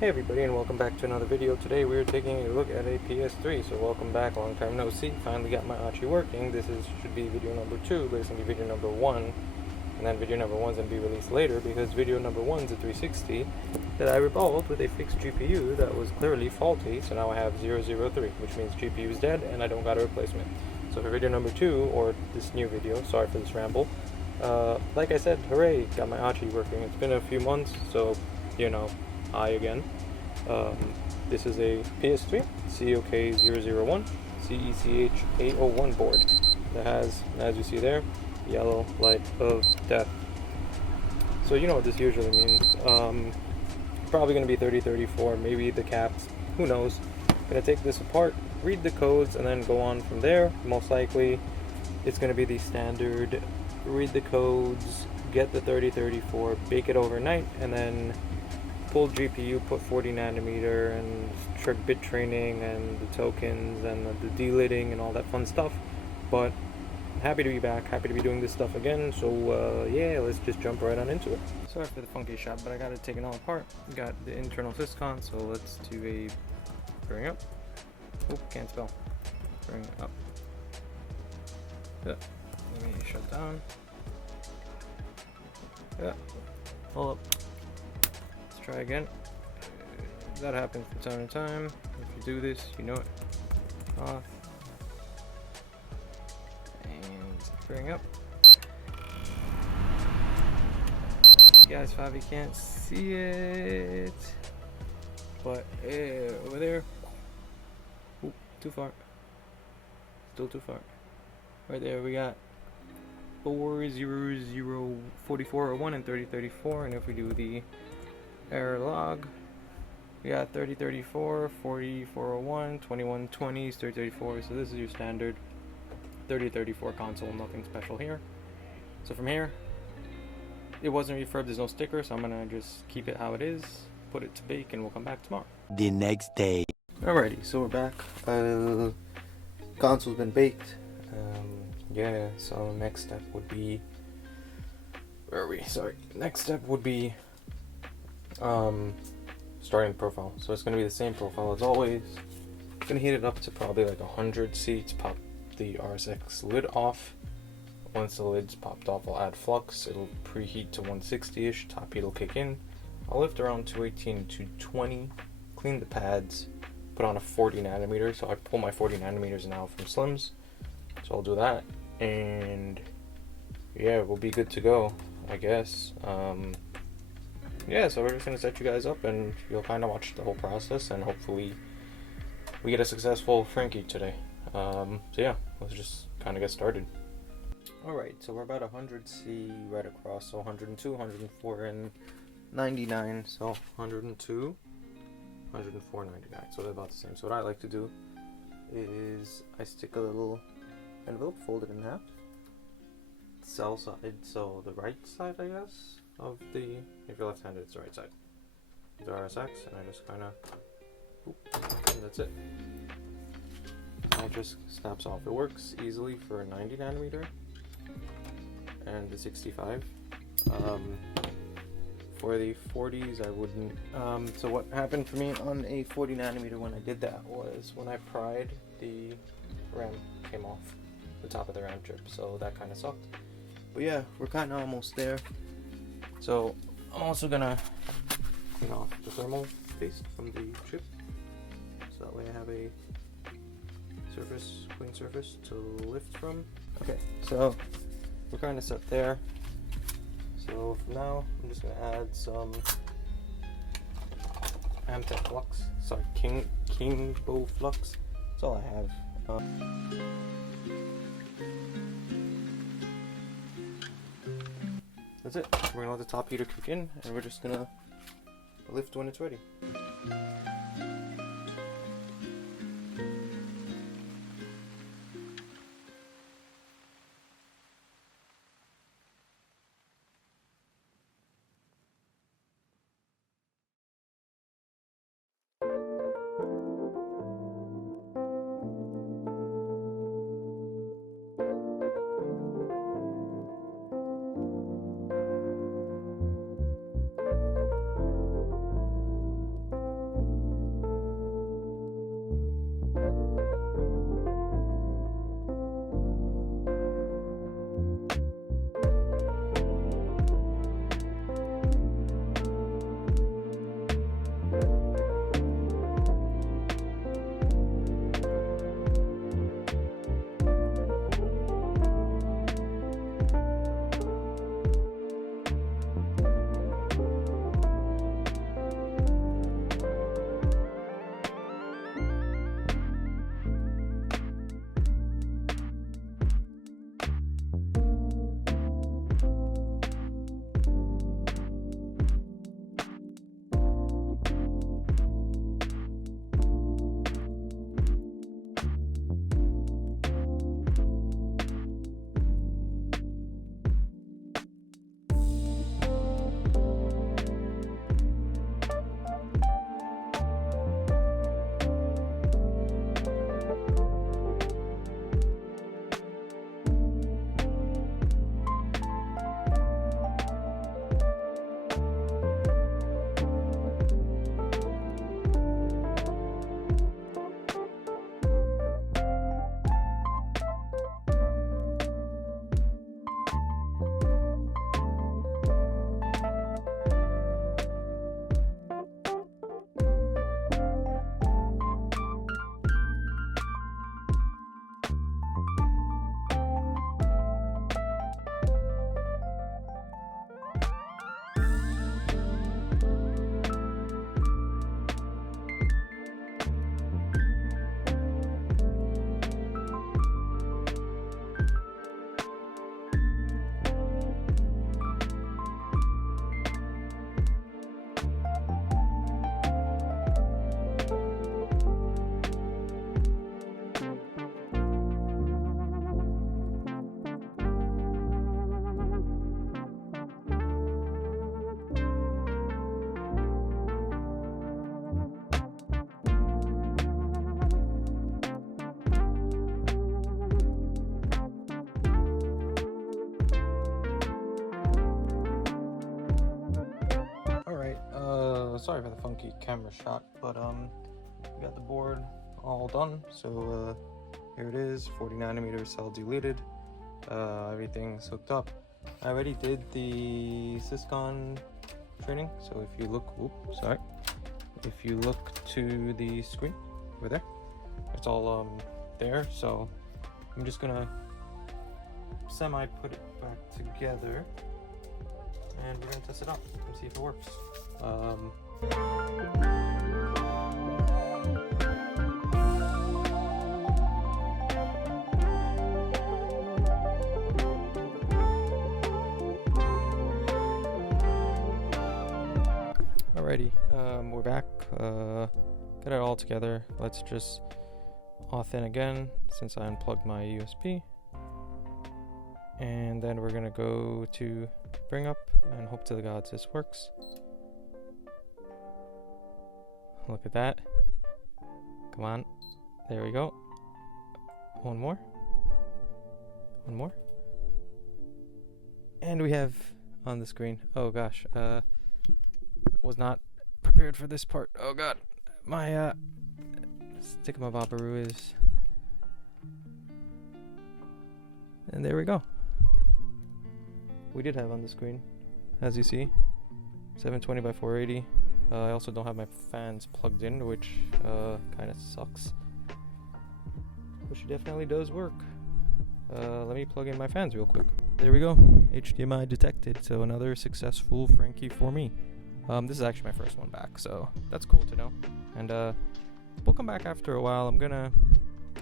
Hey everybody, and welcome back to another video. Today we are taking a look at a PS3, so welcome back, long time no see. Finally got my Archie working. This should be video number 2, but it's going to be video number 1, and then video number 1 is going to be released later, because video number 1 is a 360 that I revolved with a fixed GPU that was clearly faulty, so now I have 003, which means GPU is dead, and I don't got a replacement. So for video number 2, or this new video, sorry for this ramble, like I said, hooray, got my Archie working. It's been a few months, so, you know, hi again. This is a PS3 COK001 CECH-A01 board that has, as you see there, yellow light of death. So you know what this usually means. Probably going to be 3034, maybe the caps, who knows. Going to take this apart, read the codes, and then go on from there. Most likely it's going to be the standard read the codes, get the 3034, bake it overnight, and then pull GPU, put 40 nanometer, and bit training, and the tokens, and the delidding, and all that fun stuff. But I'm happy to be back, happy to be doing this stuff again, so yeah, let's just jump right on into it. Sorry for the funky shot, but I got it taken all apart. Got the internal syscon, so let's do a bring up. Oh, can't spell. Bring up. Yeah. Let me shut down. Yeah. Hold up. Try again. That happens from time to time. If you do this, you know it. Off. And bring up. You guys probably can't see it, but over there. Oop, too far. Still too far. Right there, we got 4004401 and 3034, and if we do the error log, we got 3034, 4401, 2120s, 3034. So this is your standard 3034 console, nothing special here. So from here, it wasn't refurbed, there's no sticker, so I'm gonna just keep it how it is, put it to bake, and we'll come back tomorrow. The next day. Alrighty, so we're back. Console's been baked. Yeah, so next step would be, where are we? Sorry, next step would be starting the profile. So it's going to be the same profile as always. Going to heat it up to probably like 100 seats, pop the RSX lid off. Once the lid's popped off, I'll add flux. It'll preheat to 160-ish, top heat will kick in. I'll lift around 218 to 220, clean the pads, put on a 40 nanometer. So I pull my 40 nanometers now from Slim's. So I'll do that, and yeah, we'll be good to go, I guess. Yeah, so we're just gonna set you guys up, and you'll kind of watch the whole process, and hopefully we get a successful Frankie today. So yeah, let's just kind of get started. Alright, so we're about 100C right across, so 102, 104, and 99, so 102, 104, 99, so they're about the same. So what I like to do is I stick a little envelope, fold it in half, cell side, so the right side, I guess, of the, if you're left-handed, it's the right side, the RSX, and I just kind of, and that's it. And it just snaps off. It works easily for a 90 nanometer and the 65. For the 40s, I wouldn't. So what happened for me on a 40 nanometer when I did that was when I pried, the RAM came off the top of the RAM chip, so that kind of sucked. But yeah, we're kind of almost there. So I'm also gonna clean off the thermal paste from the chip, so that way I have a surface, clean surface to lift from. Okay, so we're kind of set there. So for now, I'm just gonna add some Amtech flux. Sorry, Kingbo flux. That's all I have. That's it. We're gonna let the top heater kick in, and we're just gonna lift when it's ready. sorry for the funky camera shot, but we got the board all done. So here it is, 40nm cell deleted. Everything's hooked up. I already did the CECH-A01 training, so if you look, if you look to the screen over there, it's all there. So I'm just gonna semi put it back together, and we're gonna test it out and see if it works. Alrighty, we're back. Got it all together. Let's just auth in again since I unplugged my USB. And then we're gonna go to bring up and hope to the gods this works. Look at that. Come on. There we go. One more. One more. And we have on the screen. Oh gosh. Was not prepared for this part. Oh god. My stigma-bobberoo is. And there we go. We did have on the screen, as you see, 720 by 480. I also don't have my fans plugged in, which kind of sucks. But she definitely does work. Let me plug in my fans real quick. There we go. HDMI detected, so another successful Frankie for me. This is actually my first one back, so that's cool to know. And we'll come back after a while.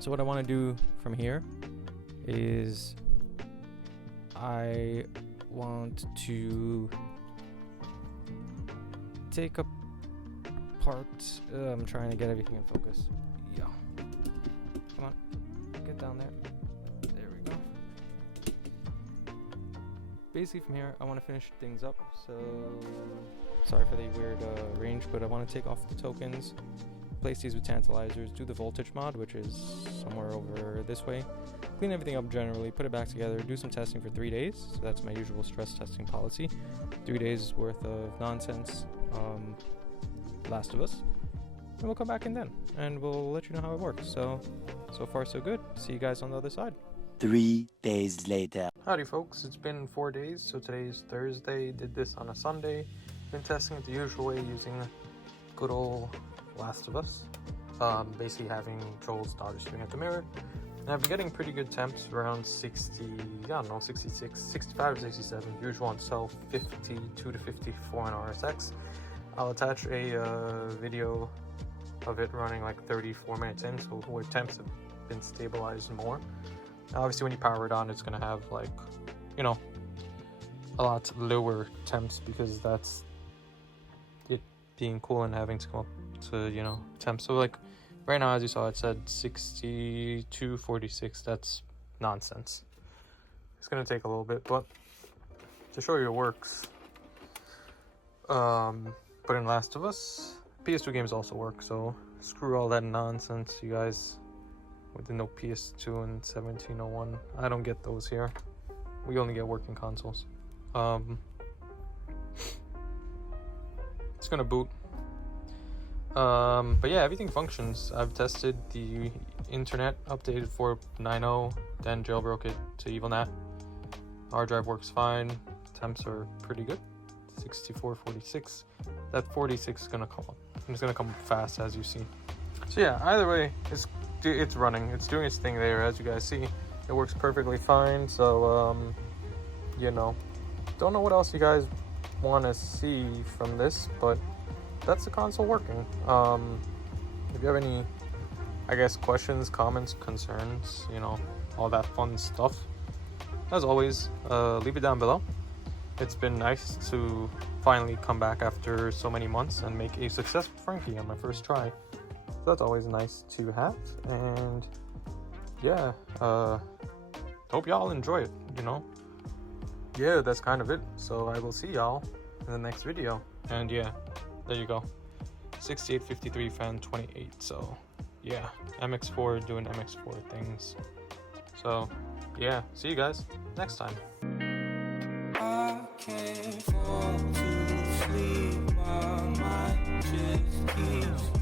So what I want to do from here is I want to take apart. I'm trying to get everything in focus. Yeah. Come on. Get down there. There we go. Basically from here, I want to finish things up. So, sorry for the weird range, but I want to take off the tokens, place these with tantalizers, do the voltage mod, which is somewhere over this way, clean everything up generally, put it back together, do some testing for 3 days. So that's my usual stress testing policy. 3 days worth of nonsense, Last of Us, and we'll come back in then, and we'll let you know how it works. So far so good. See you guys on the other side. 3 days later. Howdy folks, it's been 4 days, so today is Thursday. Did this on a Sunday. Been testing it the usual way using good old Last of Us. Basically having Joel's daughter sitting at the mirror. And I've been getting pretty good temps, around 60, I don't know, 66, 65 to 67. Usual on cell 52 to 54 on RSX. I'll attach a video of it running like 34 minutes in, so where temps have been stabilized more. Obviously when you power it on, it's going to have like, you know, a lot lower temps because that's it being cool and having to come up to, you know, temps. So like right now, as you saw, it said 6246. That's nonsense. It's going to take a little bit, but to show you it works, but in Last of Us, PS2 games also work, so screw all that nonsense, you guys. With the no PS2 and 1701, I don't get those here. We only get working consoles. It's gonna boot. But yeah, everything functions. I've tested the internet, updated 4.90, then jailbroke it to EvilNAT. Hard drive works fine. Temps are pretty good. 6446. That 46 is gonna come up. It's gonna come fast, as you see. So yeah, either way, it's running. It's doing its thing there, as you guys see. It works perfectly fine. So you know, don't know what else you guys want to see from this, but that's the console working. If you have any, I guess, questions, comments, concerns, you know, all that fun stuff, as always, leave it down below. It's been nice to finally come back after so many months and make a successful Frankie on my first try. So that's always nice to have. And yeah, hope y'all enjoy it, you know. Yeah, that's kind of it. So I will see y'all in the next video. And yeah, there you go. 6853 fan 28. So yeah, MX4 doing MX4 things. So yeah, see you guys next time. I can't fall to sleep, my mind Peace.